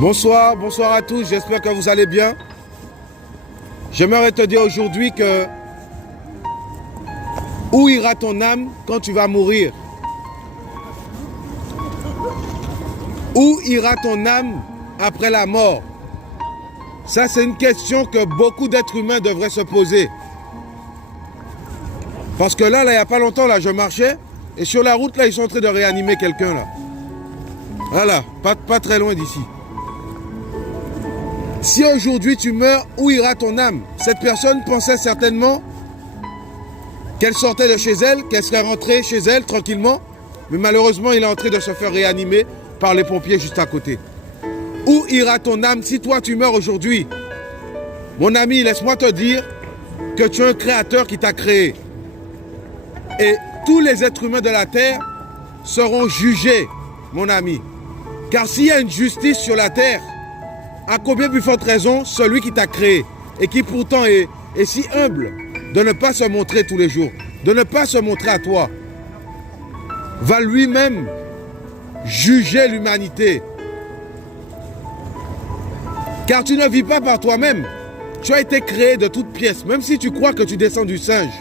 Bonsoir, bonsoir à tous, j'espère que vous allez bien. J'aimerais te dire aujourd'hui que où ira ton âme quand tu vas mourir? Où ira ton âme après la mort? Ça, c'est une question que beaucoup d'êtres humains devraient se poser. Parce que là, il n'y a pas longtemps, là, je marchais, et sur la route, là, ils sont en train de réanimer quelqu'un, là. Voilà, pas très loin d'ici. Si aujourd'hui tu meurs, où ira ton âme? Cette personne pensait certainement qu'elle sortait de chez elle, qu'elle serait rentrée chez elle tranquillement, mais malheureusement, il est en train de se faire réanimer par les pompiers juste à côté. Où ira ton âme si toi tu meurs aujourd'hui? Mon ami, laisse-moi te dire que tu es un créateur qui t'a créé. Et tous les êtres humains de la terre seront jugés, mon ami. Car s'il y a une justice sur la terre, à combien plus forte raison celui qui t'a créé et qui pourtant est si humble de ne pas se montrer tous les jours, de ne pas se montrer à toi, va lui-même juger l'humanité. Car tu ne vis pas par toi-même. Tu as été créé de toutes pièces, même si tu crois que tu descends du singe.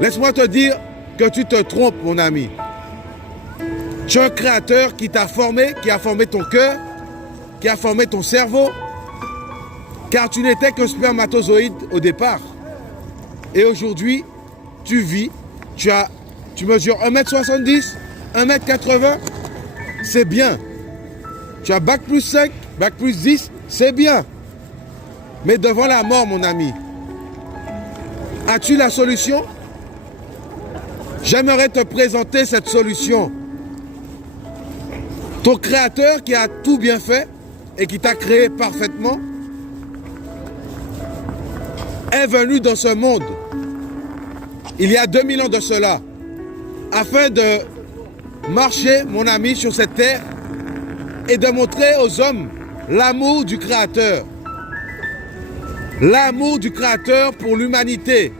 Laisse-moi te dire que tu te trompes, mon ami. Tu es un créateur qui t'a formé, qui a formé ton cœur, qui a formé ton cerveau, car tu n'étais qu'un spermatozoïde au départ. Et aujourd'hui, tu vis, tu mesures 1m70, 1m80, c'est bien. Tu as bac plus 5, bac plus 10, c'est bien. Mais devant la mort, mon ami, as-tu la solution? J'aimerais te présenter cette solution. Ton créateur qui a tout bien fait et qui t'a créé parfaitement est venu dans ce monde il y a 2000 ans de cela afin de marcher, mon ami, sur cette terre et de montrer aux hommes l'amour du créateur. L'amour du créateur pour l'humanité,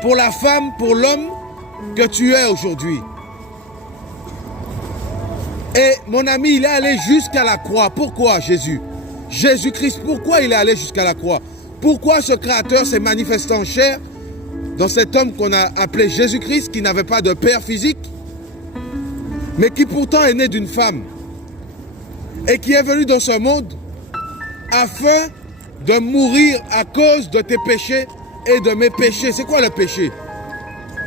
pour la femme, pour l'homme que tu es aujourd'hui. Et mon ami, il est allé jusqu'à la croix. Pourquoi Jésus? Jésus-Christ, pourquoi il est allé jusqu'à la croix? Pourquoi ce créateur s'est manifesté en chair dans cet homme qu'on a appelé Jésus-Christ, qui n'avait pas de père physique, mais qui pourtant est né d'une femme et qui est venu dans ce monde afin de mourir à cause de tes péchés et de mes péchés. C'est quoi le péché?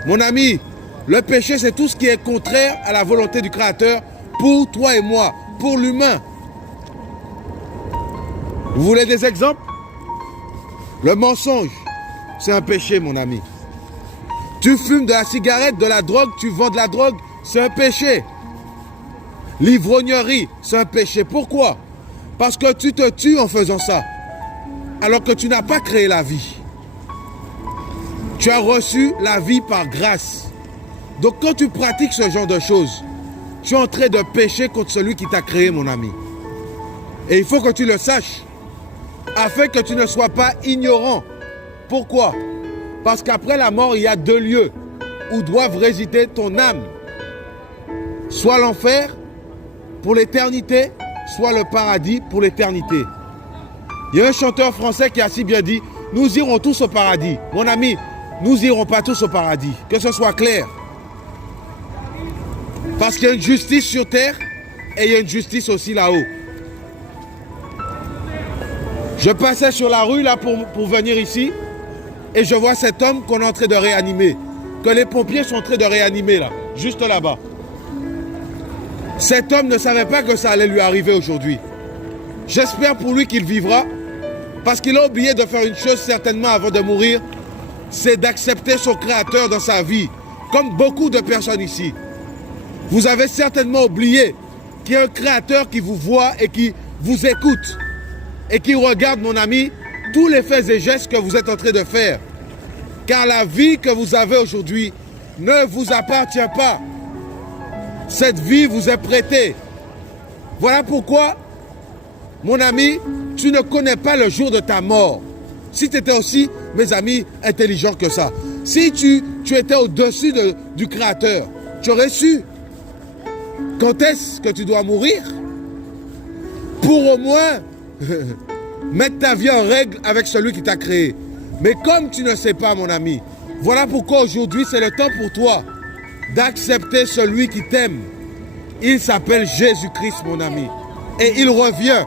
Mon ami, le péché, c'est tout ce qui est contraire à la volonté du créateur pour toi et moi, pour l'humain. Vous voulez des exemples? Le mensonge, c'est un péché, mon ami. Tu fumes de la cigarette, de la drogue, tu vends de la drogue, c'est un péché. L'ivrognerie, c'est un péché. Pourquoi? Parce que tu te tues en faisant ça, alors que tu n'as pas créé la vie. Tu as reçu la vie par grâce. Donc quand tu pratiques ce genre de choses, tu es en train de pécher contre celui qui t'a créé, mon ami. Et il faut que tu le saches, afin que tu ne sois pas ignorant. Pourquoi? Parce qu'après la mort, il y a deux lieux où doivent résider ton âme. Soit l'enfer pour l'éternité, soit le paradis pour l'éternité. Il y a un chanteur français qui a si bien dit, nous irons tous au paradis. Mon ami, nous n'irons pas tous au paradis, que ce soit clair. Parce qu'il y a une justice sur terre et il y a une justice aussi là-haut. Je passais sur la rue là pour venir ici et je vois cet homme qu'on est en train de réanimer, que les pompiers sont en train de réanimer là, juste là-bas. Cet homme ne savait pas que ça allait lui arriver aujourd'hui. J'espère pour lui qu'il vivra, parce qu'il a oublié de faire une chose certainement avant de mourir, c'est d'accepter son créateur dans sa vie, comme beaucoup de personnes ici. Vous avez certainement oublié qu'il y a un créateur qui vous voit et qui vous écoute et qui regarde, mon ami, tous les faits et gestes que vous êtes en train de faire. Car la vie que vous avez aujourd'hui ne vous appartient pas. Cette vie vous est prêtée. Voilà pourquoi, mon ami, tu ne connais pas le jour de ta mort. Si tu étais aussi, mes amis, intelligent que ça, si tu étais au-dessus du Créateur, tu aurais su quand est-ce que tu dois mourir. pour au moins mettre ta vie en règle avec celui qui t'a créé. Mais comme tu ne sais pas, mon ami, voilà pourquoi aujourd'hui c'est le temps pour toi d'accepter celui qui t'aime. Il s'appelle Jésus-Christ, mon ami. Et il revient.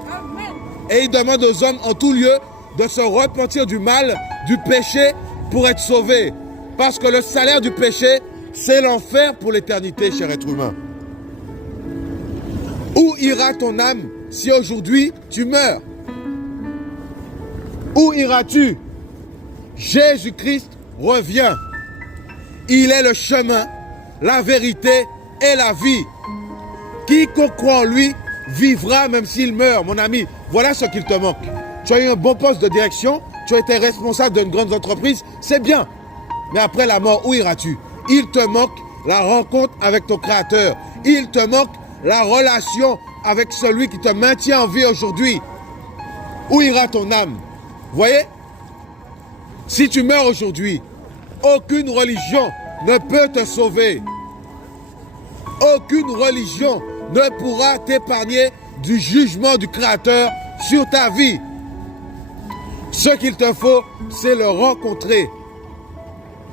Et il demande aux hommes en tout lieu de se repentir du mal, du péché, pour être sauvés. Parce que le salaire du péché, c'est l'enfer pour l'éternité, cher être humain. Où ira ton âme si aujourd'hui tu meurs? Où iras-tu? Jésus-Christ revient. Il est le chemin, la vérité et la vie. Quiconque croit en lui vivra même s'il meurt, mon ami. Voilà ce qu'il te manque. Tu as eu un bon poste de direction, tu as été responsable d'une grande entreprise, c'est bien. Mais après la mort, où iras-tu? Il te manque la rencontre avec ton Créateur. Il te manque la relation avec celui qui te maintient en vie aujourd'hui. Où ira ton âme? Voyez? Si tu meurs aujourd'hui, aucune religion ne peut te sauver. Aucune religion ne pourra t'épargner du jugement du Créateur sur ta vie. Ce qu'il te faut, c'est le rencontrer.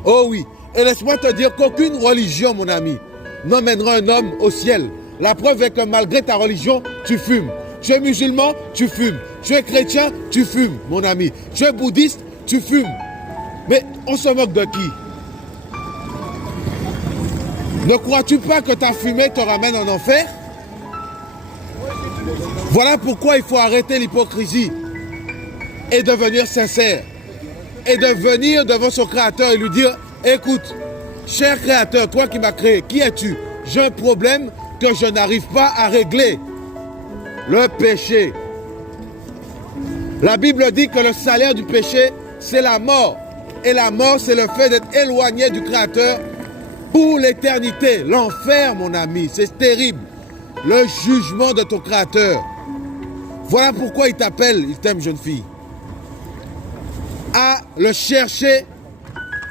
Oh oui, et laisse-moi te dire qu'aucune religion, mon ami, n'emmènera un homme au ciel. La preuve est que malgré ta religion, tu fumes. Tu es musulman, tu fumes. Tu es chrétien, tu fumes, mon ami. Tu es bouddhiste, tu fumes. Mais on se moque de qui? Ne crois-tu pas que ta fumée te ramène en enfer? Voilà pourquoi il faut arrêter l'hypocrisie et devenir sincère. Et de venir devant son Créateur et lui dire, écoute, cher Créateur, toi qui m'as créé, qui es-tu? J'ai un problème que je n'arrive pas à régler. Le péché. La Bible dit que le salaire du péché, c'est la mort. Et la mort, c'est le fait d'être éloigné du Créateur pour l'éternité. L'enfer, mon ami, c'est terrible. Le jugement de ton Créateur. Voilà pourquoi il t'appelle, il t'aime, jeune fille, à le chercher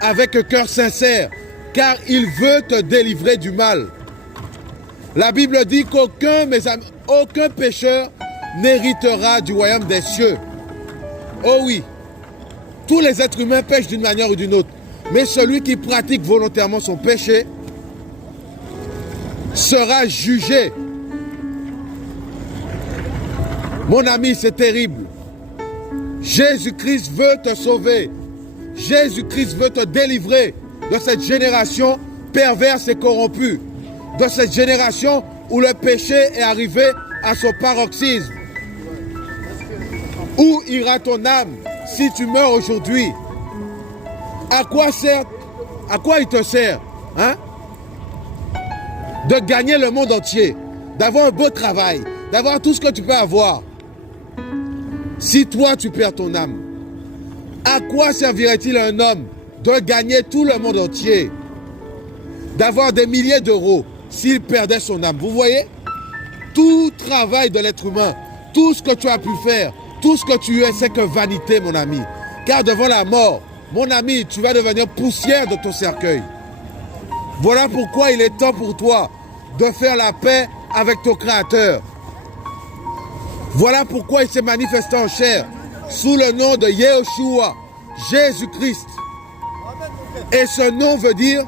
avec un cœur sincère, car il veut te délivrer du mal. La Bible dit qu'aucun, mes amis, aucun pécheur n'héritera du royaume des cieux. Oh oui, tous les êtres humains pêchent d'une manière ou d'une autre, mais celui qui pratique volontairement son péché sera jugé. Mon ami, c'est terrible. Jésus-Christ veut te sauver. Jésus-Christ veut te délivrer de cette génération perverse et corrompue. De cette génération où le péché est arrivé à son paroxysme. Où ira ton âme si tu meurs aujourd'hui? À quoi il te sert, hein? De gagner le monde entier, d'avoir un beau travail, d'avoir tout ce que tu peux avoir. Si toi tu perds ton âme, à quoi servirait-il à un homme de gagner tout le monde entier, d'avoir des milliers d'euros s'il perdait son âme? Vous voyez? Tout travail de l'être humain, tout ce que tu as pu faire, tout ce que tu es, c'est que vanité, mon ami. Car devant la mort, mon ami, tu vas devenir poussière de ton cercueil. Voilà pourquoi il est temps pour toi de faire la paix avec ton Créateur. Voilà pourquoi il s'est manifesté en chair sous le nom de Yeshua, Jésus-Christ. Et ce nom veut dire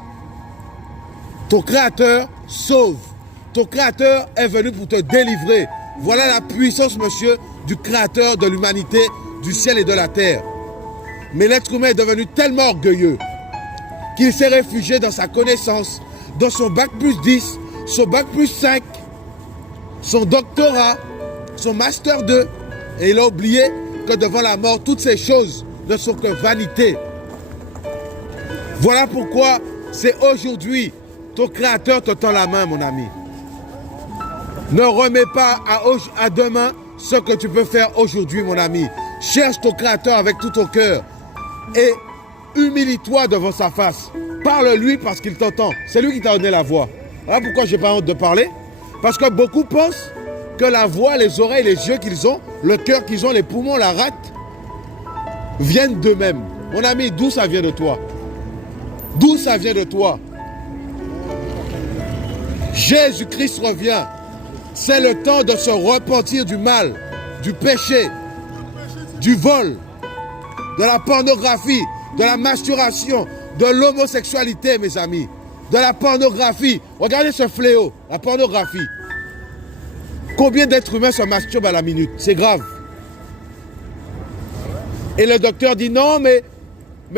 ton Créateur sauve. Ton Créateur est venu pour te délivrer. Voilà la puissance, monsieur, du Créateur de l'humanité, du ciel et de la terre. Mais l'être humain est devenu tellement orgueilleux qu'il s'est réfugié dans sa connaissance, dans son bac plus 10, son bac plus 5, son doctorat, son master 2. Et il a oublié que devant la mort, toutes ces choses ne sont que vanité. Voilà pourquoi c'est aujourd'hui ton Créateur te tend la main, mon ami. Ne remets pas à demain ce que tu peux faire aujourd'hui, mon ami. Cherche ton Créateur avec tout ton cœur et humilie-toi devant sa face. Parle-lui parce qu'il t'entend. C'est lui qui t'a donné la voix. Voilà pourquoi je n'ai pas honte de parler. Parce que beaucoup pensent que la voix, les oreilles, les yeux qu'ils ont, le cœur qu'ils ont, les poumons, la rate, viennent d'eux-mêmes. Mon ami, d'où ça vient de toi? D'où ça vient de toi? Jésus-Christ revient. C'est le temps de se repentir du mal. du péché, du vol, de la pornographie, de la masturbation, de l'homosexualité, mes amis, de la pornographie. Regardez ce fléau, la pornographie. Combien d'êtres humains se masturbent à la minute? C'est grave. Et le docteur dit non, mais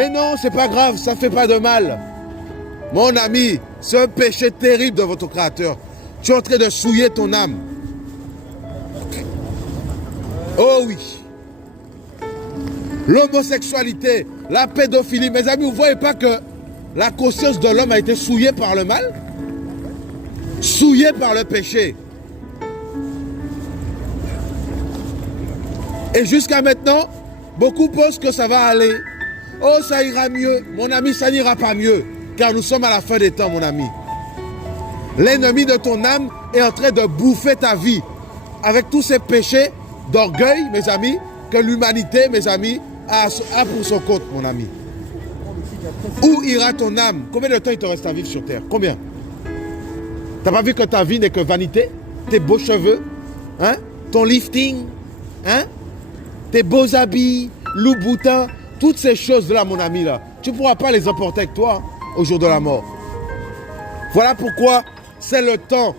non, c'est pas grave, ça fait pas de mal. Mon ami, c'est un péché terrible de votre Créateur. Tu es en train de souiller ton âme. Oh oui. L'homosexualité, la pédophilie. Mes amis, vous ne voyez pas que la conscience de l'homme a été souillée par le mal? Souillée par le péché. Et jusqu'à maintenant, beaucoup pensent que ça va aller. Oh, ça ira mieux. Mon ami, ça n'ira pas mieux. Car nous sommes à la fin des temps, mon ami. L'ennemi de ton âme est en train de bouffer ta vie. Avec tous ces péchés d'orgueil, mes amis, que l'humanité, mes amis, a pour son compte, mon ami. Où ira ton âme? Combien de temps il te reste à vivre sur terre? Combien? T'as pas vu que ta vie n'est que vanité? Tes beaux cheveux, hein? Ton lifting, hein? Tes beaux habits, Louboutin, toutes ces choses-là, mon ami, là, tu ne pourras pas les emporter avec toi au jour de la mort. Voilà pourquoi c'est le temps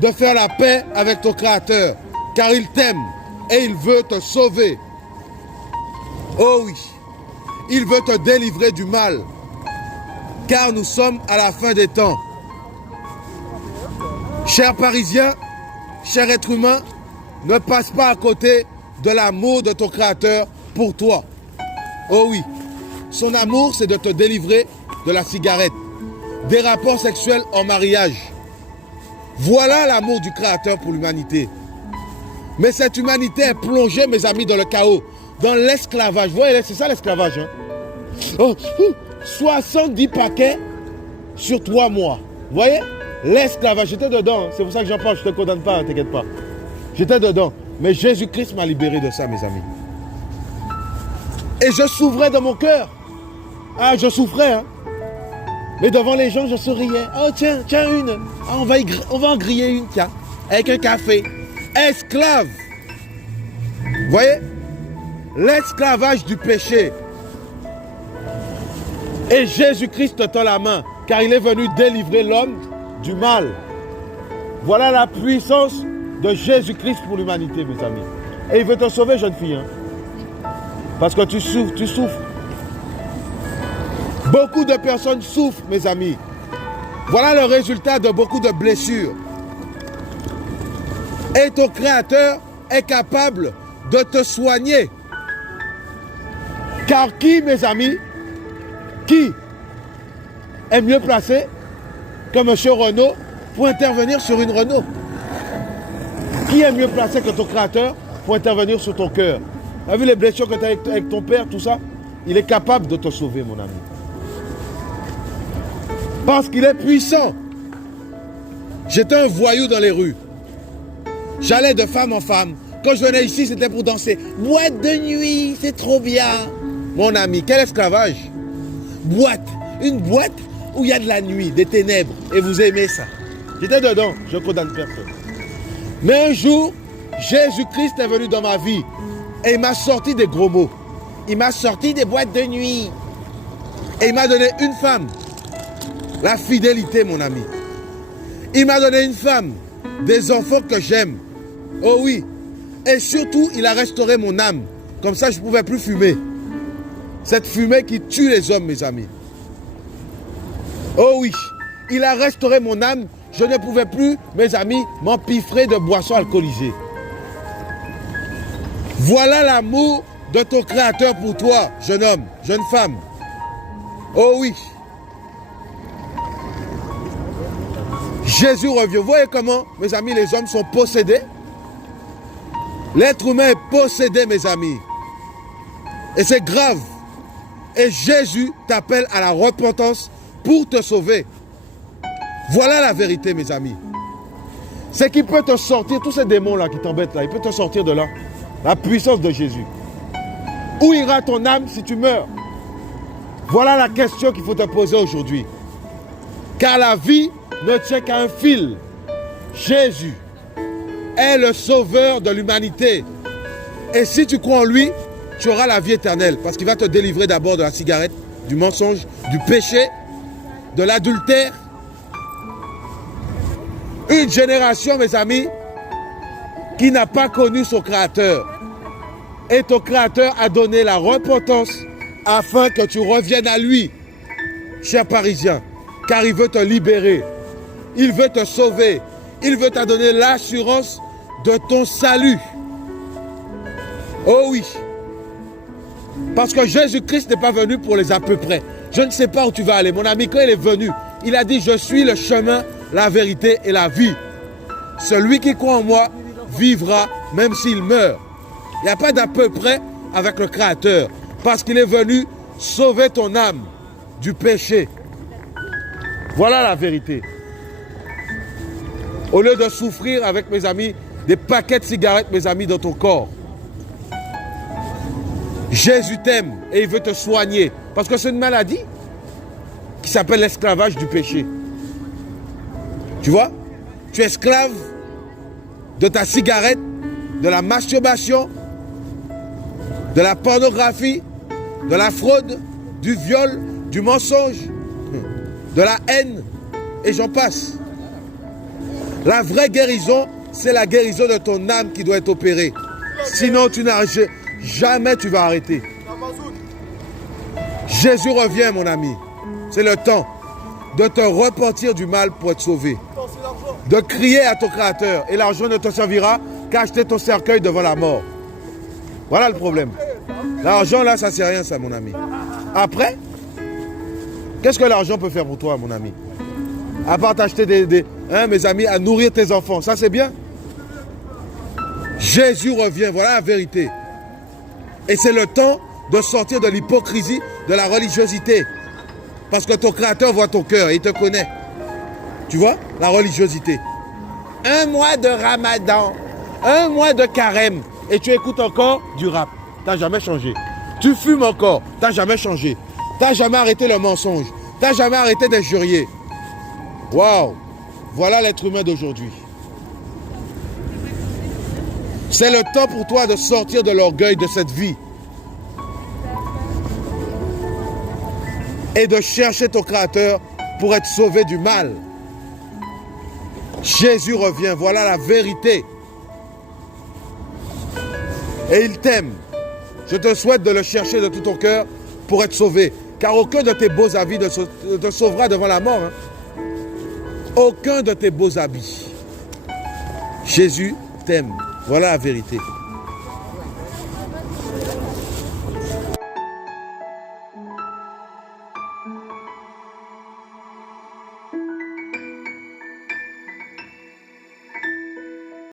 de faire la paix avec ton Créateur, car il t'aime et il veut te sauver. Oh oui, il veut te délivrer du mal, car nous sommes à la fin des temps. Chers Parisiens, chers êtres humains, ne passe pas à côté de l'amour de ton Créateur pour toi. Oh oui, son amour, c'est de te délivrer de la cigarette, des rapports sexuels en mariage. Voilà l'amour du Créateur pour l'humanité. Mais cette humanité est plongée, mes amis, dans le chaos, dans l'esclavage. Vous voyez, c'est ça l'esclavage. Hein? Oh, 70 paquets sur 3 mois. Vous voyez? L'esclavage, j'étais dedans. Hein. C'est pour ça que j'en parle, je ne te condamne pas, t'inquiète pas. J'étais dedans. Mais Jésus-Christ m'a libéré de ça, mes amis. Et je souffrais dans mon cœur. Ah, je souffrais, hein. Mais devant les gens, je souriais. Oh, tiens une. Ah, on va en griller une, tiens. Avec un café. Esclave. Vous voyez? L'esclavage du péché. Et Jésus-Christ te tend la main, car il est venu délivrer l'homme du mal. Voilà la puissance de Jésus-Christ pour l'humanité, mes amis. Et il veut te sauver, jeune fille. Hein? Parce que tu souffres. Beaucoup de personnes souffrent, mes amis. Voilà le résultat de beaucoup de blessures. Et ton Créateur est capable de te soigner. Car qui, mes amis, qui est mieux placé que M. Renault pour intervenir sur une Renault? Qui est mieux placé que ton Créateur pour intervenir sur ton cœur? Tu as vu les blessures que tu as avec ton père, tout ça? Il est capable de te sauver, mon ami. Parce qu'il est puissant. J'étais un voyou dans les rues. J'allais de femme en femme. Quand je venais ici, c'était pour danser. Boîte de nuit, c'est trop bien. Mon ami, quel esclavage. Boîte. Une boîte où il y a de la nuit, des ténèbres. Et vous aimez ça. J'étais dedans, je ne condamne personne. Mais un jour, Jésus-Christ est venu dans ma vie. Et il m'a sorti des gros mots. Il m'a sorti des boîtes de nuit. Et il m'a donné une femme. La fidélité, mon ami. Il m'a donné une femme. Des enfants que j'aime. Oh oui. Et surtout, il a restauré mon âme. Comme ça, je ne pouvais plus fumer. Cette fumée qui tue les hommes, mes amis. Oh oui. Il a restauré mon âme. Je ne pouvais plus, mes amis, m'empiffrer de boissons alcoolisées. Voilà l'amour de ton Créateur pour toi, jeune homme, jeune femme. Oh oui. Jésus revient. Vous voyez comment, mes amis, les hommes sont possédés? L'être humain est possédé, mes amis. Et c'est grave. Et Jésus t'appelle à la repentance pour te sauver. Voilà la vérité, mes amis. C'est qu'il peut te sortir, tous ces démons-là qui t'embêtent là, il peut te sortir de là. La puissance de Jésus. Où ira ton âme si tu meurs? Voilà la question qu'il faut te poser aujourd'hui. Car la vie ne tient qu'à un fil. Jésus est le sauveur de l'humanité. Et si tu crois en lui, tu auras la vie éternelle. Parce qu'il va te délivrer d'abord de la cigarette, du mensonge, du péché, de l'adultère. Une génération, mes amis, qui n'a pas connu son Créateur. Et ton Créateur a donné la repentance afin que tu reviennes à lui, cher Parisien, car il veut te libérer, il veut te sauver, il veut te donner l'assurance de ton salut. Oh oui, parce que Jésus-Christ n'est pas venu pour les à peu près. Je ne sais pas où tu vas aller. Mon ami, quand il est venu, il a dit, je suis le chemin, la vérité et la vie. Celui qui croit en moi vivra même s'il meurt. Il n'y a pas d'à peu près avec le Créateur, parce qu'il est venu sauver ton âme du péché. Voilà la vérité. Au lieu de souffrir avec, mes amis, des paquets de cigarettes, mes amis, dans ton corps. Jésus t'aime et il veut te soigner. Parce que c'est une maladie qui s'appelle l'esclavage du péché. Tu vois? Tu es esclave de ta cigarette, de la masturbation, de la pornographie, de la fraude, du viol, du mensonge, de la haine, et j'en passe. La vraie guérison, c'est la guérison de ton âme qui doit être opérée. Sinon, tu n'arrives jamais, tu vas arrêter. Jésus revient, mon ami. C'est le temps de te repentir du mal pour être sauvé. De crier à ton Créateur. Et l'argent ne te servira qu'à acheter ton cercueil devant la mort. Voilà le problème. L'argent, là, ça ne sert à rien, ça, mon ami. Après, qu'est-ce que l'argent peut faire pour toi, mon ami? À part t'acheter mes amis, à nourrir tes enfants. Ça, c'est bien. Jésus revient, voilà la vérité. Et c'est le temps de sortir de l'hypocrisie, de la religiosité. Parce que ton Créateur voit ton cœur et il te connaît. Tu vois, la religiosité. Un mois de Ramadan, un mois de carême, et tu écoutes encore du rap. Tu n'as jamais changé. Tu fumes encore, tu n'as jamais changé. Tu n'as jamais arrêté le mensonge. Tu n'as jamais arrêté d'injurier. Waouh! Voilà l'être humain d'aujourd'hui. C'est le temps pour toi de sortir de l'orgueil de cette vie. Et de chercher ton Créateur pour être sauvé du mal. Jésus revient, voilà la vérité. Et il t'aime. Je te souhaite de le chercher de tout ton cœur pour être sauvé. Car aucun de tes beaux habits ne te sauvera devant la mort. Hein. Aucun de tes beaux habits. Jésus t'aime. Voilà la vérité.